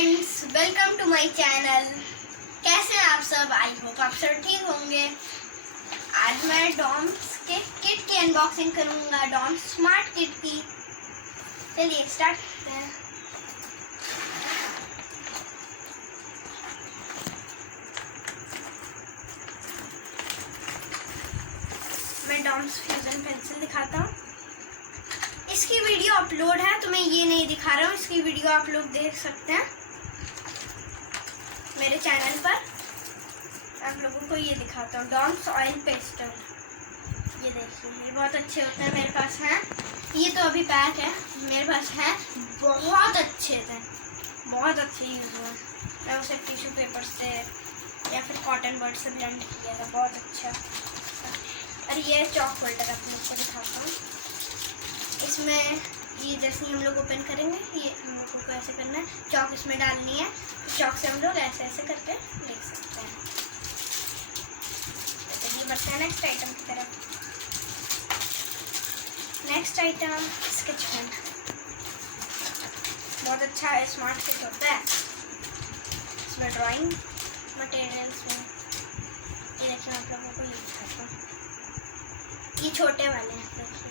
Friends, welcome to my channel. कैसे हैं आप सब? आई होप आप सब ठीक होंगे। आज मैं डॉम्स के किट की अनबॉक्सिंग करूंगा, डॉम्स स्मार्ट किट की। चलिए स्टार्ट करते हैं। मैं डॉम्स फ्यूजन पेंसिल दिखाता हूँ। इसकी वीडियो अपलोड है तो मैं ये नहीं दिखा रहा हूँ। इसकी वीडियो आप लोग देख सकते हैं मेरे चैनल पर। आप लोगों को ये दिखाता हूँ, डॉम्स ऑयल पेस्टर। ये देखिए, ये बहुत अच्छे होते हैं। मेरे पास है, ये तो अभी पैक है, मेरे पास है। बहुत अच्छे थे, बहुत अच्छे यूज़ हुए। मैं उसे टिश्यू पेपर से या फिर कॉटन बड से ब्लेंड किया था, बहुत अच्छा। और ये चॉक होल्डर आप लोग को दिखाता हूँ। इसमें ये जैसे ही हम लोग ओपन करेंगे, ये हम लोग को ऐसे करना है, चॉक इसमें डालनी है। चॉक से हम लोग ऐसे ऐसे करके लिख सकते हैं। चलिए बढ़ते हैं नेक्स्ट आइटम की तरफ। Next item sketch pen. बहुत अच्छा है, स्मार्ट किट होता है। इसमें ड्राइंग मटेरियल्स में ये देखिए, आप लोगों को ये दिखाता हूँ। ये छोटे वाले हैं, देखिए।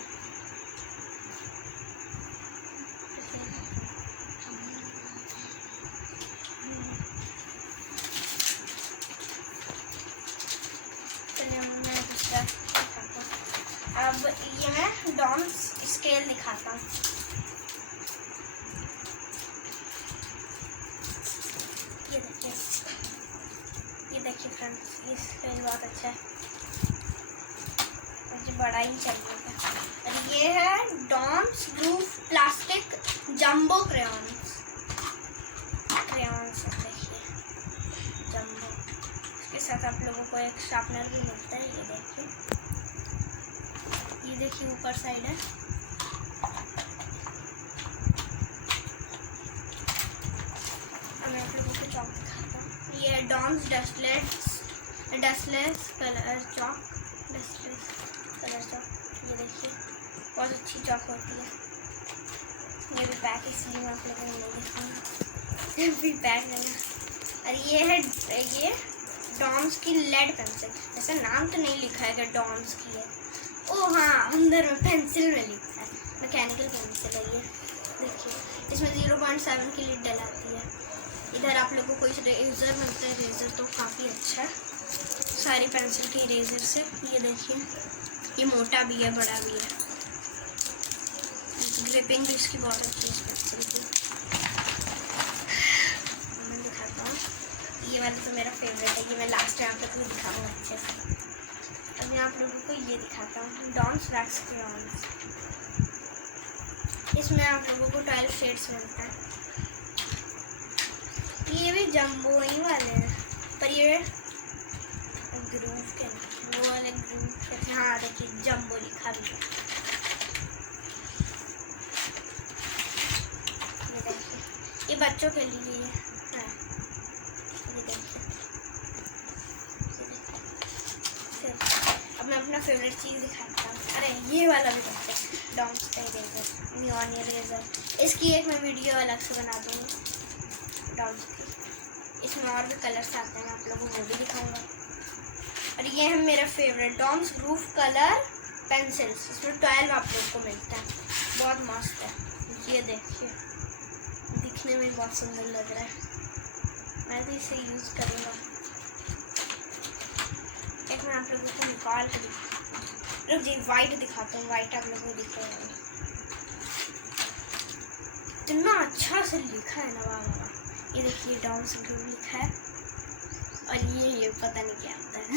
अब ये मैं डॉम्स स्केल दिखाता हूँ। ये देखिए फ्रेंड्स, ये स्केल बहुत अच्छा है, मुझे बड़ा ही चाहिए था। और ये है Doms groove plastic jumbo crayons. देखिए जंबो, इसके साथ आप लोगों को एक शार्पनर भी मिलता है। ये देखिए ऊपर साइड है। मैं आप लोगों को चॉक दिखाता हूँ। ये है Doms dustless colour chalk, dustless colour chalk. ये देखिए बहुत अच्छी चॉक होती है। ये भी पैक, इसलिए मैं आप लोगों को नहीं दिखाऊंगा, ये भी पैक देना। और ये है डॉम्स की लेड पेंसिल। ऐसा नाम तो नहीं लिखा है कि डॉम्स की है। ओह हाँ, अंदर में पेंसिल में लिखा है, मैकेनिकल पेंसिल है ये। देखिए इसमें 0.7 की लिड डलाती है। इधर आप लोगों को इरेजर मिलता है। इरेजर तो काफ़ी अच्छा है, सारी पेंसिल के इरेजर से। ये देखिए, ये मोटा भी है, बड़ा भी है। ग्रिपिंग भी इसकी बहुत अच्छी है, इस पेंसिल की। मैं दिखाता हूँ, ये वाला तो मेरा फेवरेट है। ये मैं लास्ट में आप लोगों को दिखाऊंगा अच्छे से। अब मैं आप लोगों को ये दिखाता हूँ, डॉम्स वैक्स क्रेयॉन्स। इसमें आप लोगों को 12 शेड्स मिलता है। ये भी जंबो ही वाले हैं, पर ये ग्रूव के, वो वाले ग्रूव के। हाँ देखिए, जंबो लिखा भी है। ये देखिए, ये बच्चों के लिए है। ये देखिए, अब मैं अपना फेवरेट चीज़ दिखाता हूँ। अरे ये वाला भी बनता है, डॉम्स का इरेजर, नियॉन इरेजर। इसकी एक मैं वीडियो अलग से बना दूँगी डॉम्स की। इसमें और भी कलर्स आते हैं, मैं आप लोगों को वो भी दिखाऊंगा। और ये है मेरा favourite Doms groove colour pencils. इसमें 12 आप लोग को मिलता है, बहुत मस्त है। ये देखिए, दिखने में बहुत सुंदर लग रहा है। मैं तो इसे यूज़ करूँगा। एक मैं आप लोगों को निकाल के रुक जी, वाइट दिखाता हूँ। वाइट आप लोगों को दिखेगा, इतना अच्छा से लिखा है ना, वाह। ये देखिए डॉम्स ग्रूव लिखा है। और ये पता नहीं क्या आता है।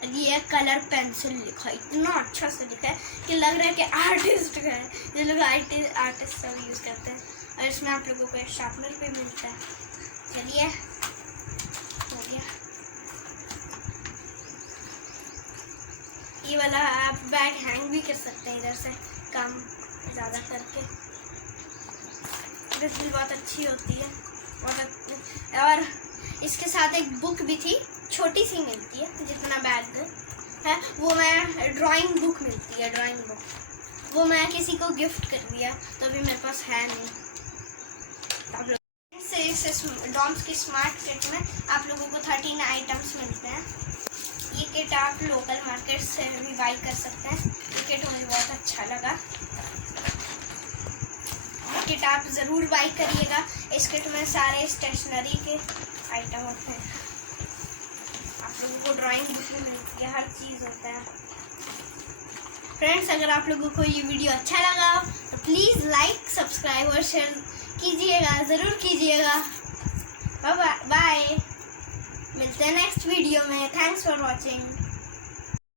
और ये कलर पेंसिल लिखा है, इतना अच्छा से लिखा है कि लग रहा है कि आर्टिस्ट का है। जो लोग आर्टिस्ट सब यूज़ करते हैं। और इसमें आप लोगों को एक शार्पनर भी मिलता है। चलिए हो गया। ये वाला आप बैग हैंग भी कर सकते हैं इधर से, कम ज़्यादा करके। पेंसिल बहुत अच्छी होती है, और इसके साथ एक बुक भी थी, छोटी सी मिलती है, जितना बैग है वो। मैं ड्राइंग बुक मिलती है, ड्राइंग बुक, वो मैं किसी को गिफ्ट कर दिया, तो अभी मेरे पास है नहीं। अब से डॉम्स की स्मार्ट किट में आप लोगों को 13 आइटम्स मिलते हैं। ये किट आप लोकल मार्केट से भी बाई कर सकते हैं। ये किट मुझे बहुत अच्छा लगा। किट आप ज़रूर बाई करिएगा। इस किट में सारे स्टेशनरी के आइटम होते हैं। आप लोगों को ड्राइंग बुक भी मिलती है, हर चीज़ होता है। फ्रेंड्स, अगर आप लोगों को ये वीडियो अच्छा लगा तो प्लीज़ लाइक, सब्सक्राइब और शेयर कीजिएगा, ज़रूर कीजिएगा। बाय, मिलते हैं नेक्स्ट वीडियो में। Thanks for watching.